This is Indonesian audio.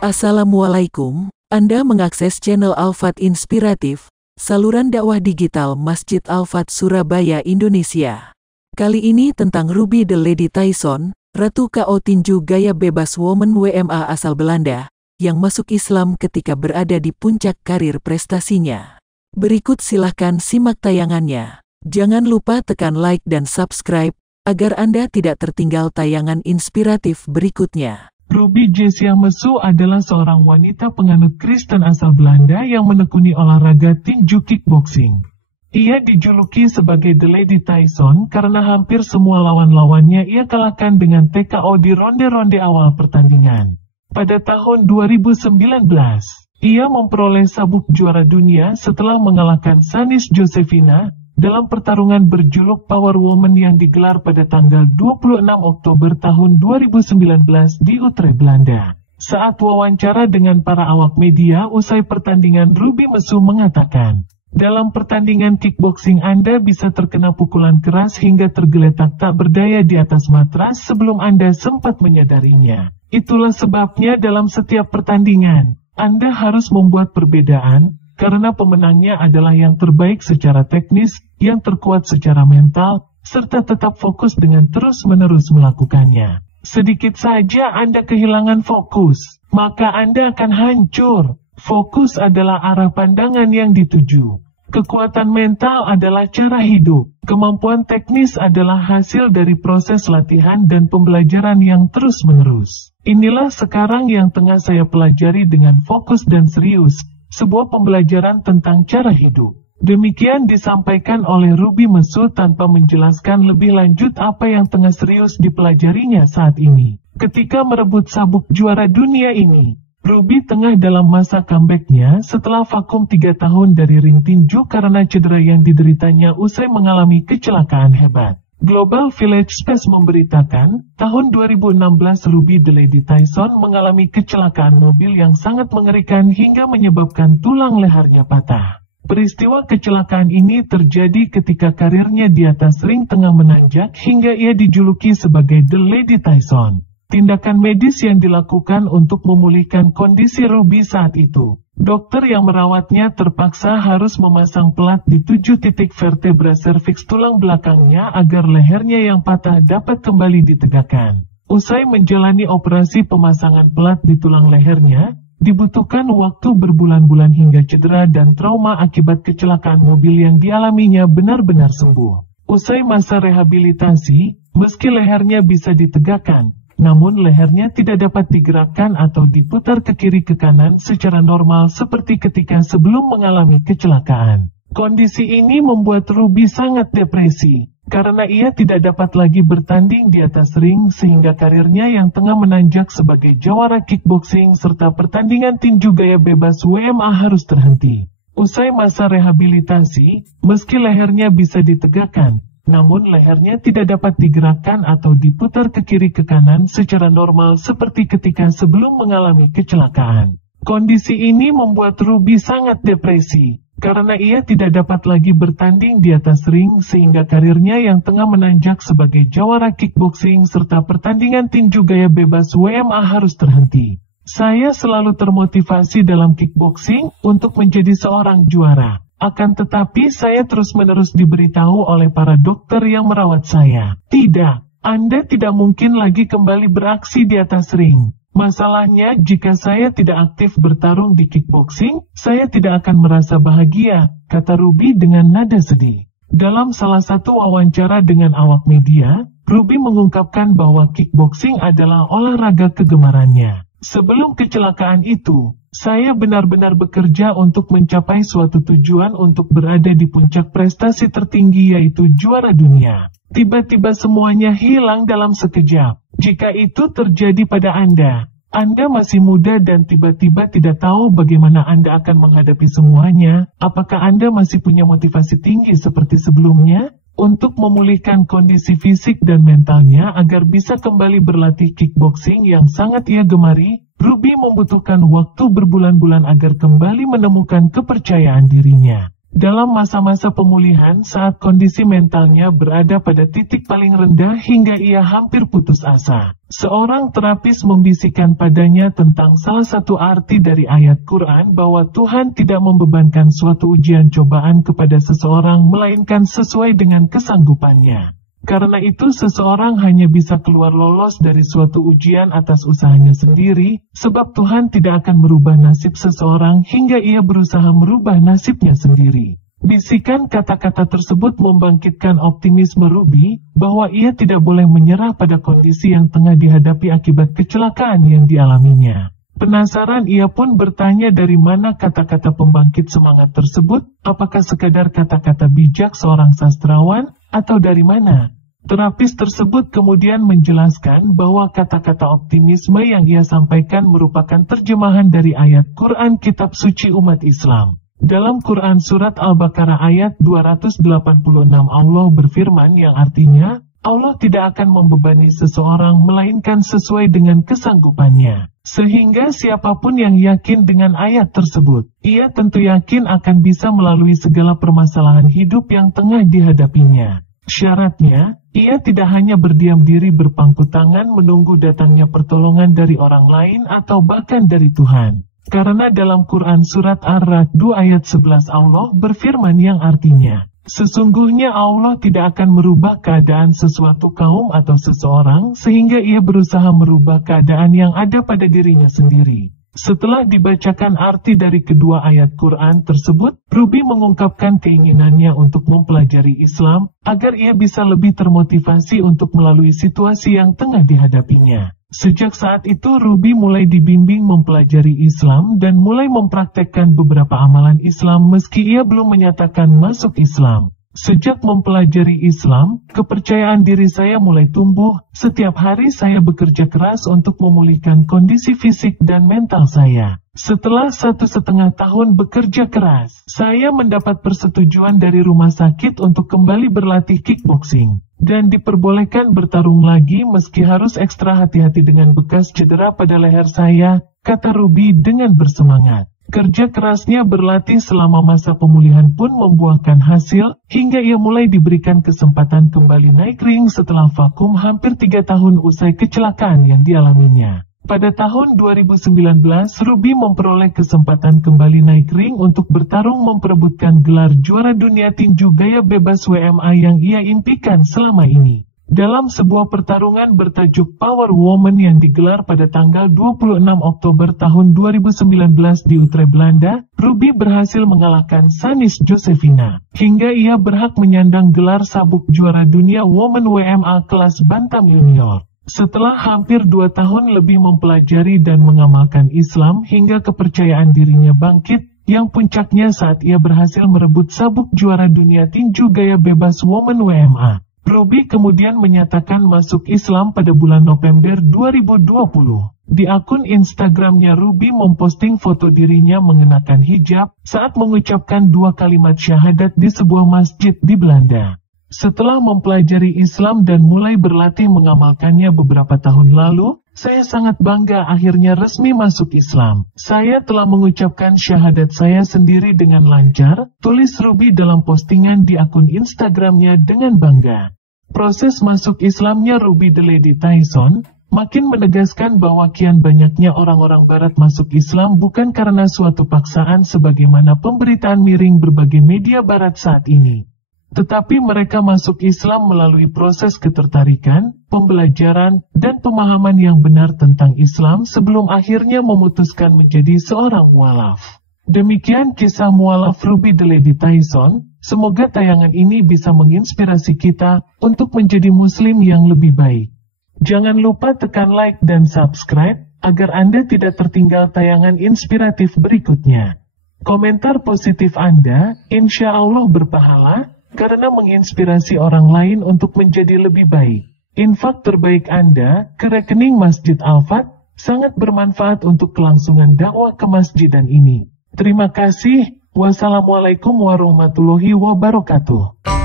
Assalamualaikum, Anda mengakses channel Al-Fat Inspiratif, saluran dakwah digital Masjid Al-Fat Surabaya, Indonesia. Kali ini tentang Ruby the Lady Tyson, Ratu KO tinju gaya bebas woman WMA asal Belanda, yang masuk Islam ketika berada di puncak karir prestasinya. Berikut silahkan simak tayangannya. Jangan lupa tekan like dan subscribe, agar Anda tidak tertinggal tayangan inspiratif berikutnya. Ruby Jessia Mesu adalah seorang wanita penganut Kristen asal Belanda yang menekuni olahraga tinju kickboxing. Ia dijuluki sebagai The Lady Tyson karena hampir semua lawan-lawannya ia kalahkan dengan TKO di ronde-ronde awal pertandingan. Pada tahun 2019, ia memperoleh sabuk juara dunia setelah mengalahkan Sanis Josephina dalam pertarungan berjuluk Power Woman yang digelar pada tanggal 26 Oktober tahun 2019 di Utrecht, Belanda. Saat wawancara dengan para awak media usai pertandingan, Ruby Mesu mengatakan, "Dalam pertandingan kickboxing Anda bisa terkena pukulan keras hingga tergeletak tak berdaya di atas matras sebelum Anda sempat menyadarinya. Itulah sebabnya dalam setiap pertandingan, Anda harus membuat perbedaan, karena pemenangnya adalah yang terbaik secara teknis, yang terkuat secara mental, serta tetap fokus dengan terus-menerus melakukannya. Sedikit saja Anda kehilangan fokus, maka Anda akan hancur. Fokus adalah arah pandangan yang dituju. Kekuatan mental adalah cara hidup. Kemampuan teknis adalah hasil dari proses latihan dan pembelajaran yang terus-menerus. Inilah sekarang yang tengah saya pelajari dengan fokus dan serius, sebuah pembelajaran tentang cara hidup." Demikian disampaikan oleh Ruby Mesu tanpa menjelaskan lebih lanjut apa yang tengah serius dipelajarinya saat ini. Ketika merebut sabuk juara dunia ini, Ruby tengah dalam masa comeback-nya setelah vakum 3 tahun dari ring tinju karena cedera yang dideritanya usai mengalami kecelakaan hebat. Global Village Space memberitakan, tahun 2016 Ruby the Lady Tyson mengalami kecelakaan mobil yang sangat mengerikan hingga menyebabkan tulang lehernya patah. Peristiwa kecelakaan ini terjadi ketika karirnya di atas ring tengah menanjak hingga ia dijuluki sebagai The Lady Tyson. Tindakan medis yang dilakukan untuk memulihkan kondisi Ruby saat itu. Dokter yang merawatnya terpaksa harus memasang pelat di 7 titik vertebra serviks tulang belakangnya agar lehernya yang patah dapat kembali ditegakkan. Usai menjalani operasi pemasangan pelat di tulang lehernya, dibutuhkan waktu berbulan-bulan hingga cedera dan trauma akibat kecelakaan mobil yang dialaminya benar-benar sembuh. Usai masa rehabilitasi, meski lehernya bisa ditegakkan, namun lehernya tidak dapat digerakkan atau diputar ke kiri ke kanan secara normal seperti ketika sebelum mengalami kecelakaan. Kondisi ini membuat Ruby sangat depresi, karena ia tidak dapat lagi bertanding di atas ring sehingga karirnya yang tengah menanjak sebagai jawara kickboxing serta pertandingan tinju gaya bebas WMA harus terhenti. Usai masa rehabilitasi, meski lehernya bisa ditegakkan, namun lehernya tidak dapat digerakkan atau diputar ke kiri ke kanan secara normal seperti ketika sebelum mengalami kecelakaan. Kondisi ini membuat Ruby sangat depresi, karena ia tidak dapat lagi bertanding di atas ring sehingga karirnya yang tengah menanjak sebagai jawara kickboxing serta pertandingan tinju gaya bebas WMA harus terhenti. "Saya selalu termotivasi dalam kickboxing untuk menjadi seorang juara. Akan tetapi saya terus-menerus diberitahu oleh para dokter yang merawat saya, 'Tidak, Anda tidak mungkin lagi kembali beraksi di atas ring. Masalahnya jika saya tidak aktif bertarung di kickboxing, saya tidak akan merasa bahagia,' kata Ruby dengan nada sedih. Dalam salah satu wawancara dengan awak media, Ruby mengungkapkan bahwa kickboxing adalah olahraga kegemarannya. "Sebelum kecelakaan itu, saya benar-benar bekerja untuk mencapai suatu tujuan untuk berada di puncak prestasi tertinggi yaitu juara dunia. Tiba-tiba semuanya hilang dalam sekejap. Jika itu terjadi pada Anda masih muda dan tiba-tiba tidak tahu bagaimana Anda akan menghadapi semuanya, apakah Anda masih punya motivasi tinggi seperti sebelumnya? Untuk memulihkan kondisi fisik dan mentalnya agar bisa kembali berlatih kickboxing yang sangat ia gemari, Ruby membutuhkan waktu berbulan-bulan agar kembali menemukan kepercayaan dirinya. Dalam masa-masa pemulihan saat kondisi mentalnya berada pada titik paling rendah hingga ia hampir putus asa, seorang terapis membisikkan padanya tentang salah satu arti dari ayat Quran bahwa Tuhan tidak membebankan suatu ujian cobaan kepada seseorang melainkan sesuai dengan kesanggupannya. Karena itu seseorang hanya bisa keluar lolos dari suatu ujian atas usahanya sendiri, sebab Tuhan tidak akan merubah nasib seseorang hingga ia berusaha merubah nasibnya sendiri. Bisikan kata-kata tersebut membangkitkan optimisme Ruby, bahwa ia tidak boleh menyerah pada kondisi yang tengah dihadapi akibat kecelakaan yang dialaminya. Penasaran ia pun bertanya dari mana kata-kata pembangkit semangat tersebut, apakah sekadar kata-kata bijak seorang sastrawan, atau dari mana? Terapis tersebut kemudian menjelaskan bahwa kata-kata optimisme yang ia sampaikan merupakan terjemahan dari ayat Quran Kitab Suci umat Islam. Dalam Quran Surat Al-Baqarah ayat 286 Allah berfirman yang artinya, Allah tidak akan membebani seseorang melainkan sesuai dengan kesanggupannya. Sehingga siapapun yang yakin dengan ayat tersebut, ia tentu yakin akan bisa melalui segala permasalahan hidup yang tengah dihadapinya. Syaratnya, ia tidak hanya berdiam diri berpangku tangan menunggu datangnya pertolongan dari orang lain atau bahkan dari Tuhan. Karena dalam Quran Surat Ar-Ra'd 2 ayat 11 Allah berfirman yang artinya, sesungguhnya Allah tidak akan merubah keadaan sesuatu kaum atau seseorang sehingga ia berusaha merubah keadaan yang ada pada dirinya sendiri. Setelah dibacakan arti dari kedua ayat Quran tersebut, Ruby mengungkapkan keinginannya untuk mempelajari Islam, agar ia bisa lebih termotivasi untuk melalui situasi yang tengah dihadapinya. Sejak saat itu Ruby mulai dibimbing mempelajari Islam dan mulai mempraktekkan beberapa amalan Islam meski ia belum menyatakan masuk Islam. Sejak mempelajari Islam, kepercayaan diri saya mulai tumbuh. Setiap hari saya bekerja keras untuk memulihkan kondisi fisik dan mental saya. Setelah 1,5 tahun bekerja keras, saya mendapat persetujuan dari rumah sakit untuk kembali berlatih kickboxing. Dan diperbolehkan bertarung lagi meski harus ekstra hati-hati dengan bekas cedera pada leher saya, kata Ruby dengan bersemangat. Kerja kerasnya berlatih selama masa pemulihan pun membuahkan hasil, hingga ia mulai diberikan kesempatan kembali naik ring setelah vakum hampir 3 tahun usai kecelakaan yang dialaminya. Pada tahun 2019, Ruby memperoleh kesempatan kembali naik ring untuk bertarung memperebutkan gelar juara dunia tinju gaya bebas WMA yang ia impikan selama ini. Dalam sebuah pertarungan bertajuk Power Woman yang digelar pada tanggal 26 Oktober tahun 2019 di Utrecht, Belanda, Ruby berhasil mengalahkan Sanis Josephina, hingga ia berhak menyandang gelar sabuk juara dunia Women WMA kelas bantam junior. Setelah hampir 2 tahun lebih mempelajari dan mengamalkan Islam hingga kepercayaan dirinya bangkit, yang puncaknya saat ia berhasil merebut sabuk juara dunia tinju gaya bebas Women WMA. Ruby kemudian menyatakan masuk Islam pada bulan November 2020. Di akun Instagramnya Ruby memposting foto dirinya mengenakan hijab saat mengucapkan 2 kalimat syahadat di sebuah masjid di Belanda. Setelah mempelajari Islam dan mulai berlatih mengamalkannya beberapa tahun lalu, saya sangat bangga akhirnya resmi masuk Islam. Saya telah mengucapkan syahadat saya sendiri dengan lancar, tulis Ruby dalam postingan di akun Instagramnya dengan bangga. Proses masuk Islamnya Ruby the Lady Tyson makin menegaskan bahwa kian banyaknya orang-orang barat masuk Islam bukan karena suatu paksaan sebagaimana pemberitaan miring berbagai media barat saat ini. Tetapi mereka masuk Islam melalui proses ketertarikan, pembelajaran, dan pemahaman yang benar tentang Islam sebelum akhirnya memutuskan menjadi seorang mualaf. Demikian kisah mualaf Ruby the Lady Tyson. Semoga tayangan ini bisa menginspirasi kita untuk menjadi muslim yang lebih baik. Jangan lupa tekan like dan subscribe, agar Anda tidak tertinggal tayangan inspiratif berikutnya. Komentar positif Anda, insya Allah berpahala, karena menginspirasi orang lain untuk menjadi lebih baik. Infak terbaik Anda ke rekening Masjid Al-Fat sangat bermanfaat untuk kelangsungan dakwah kemasjidan ini. Terima kasih. Wassalamualaikum warahmatullahi wabarakatuh.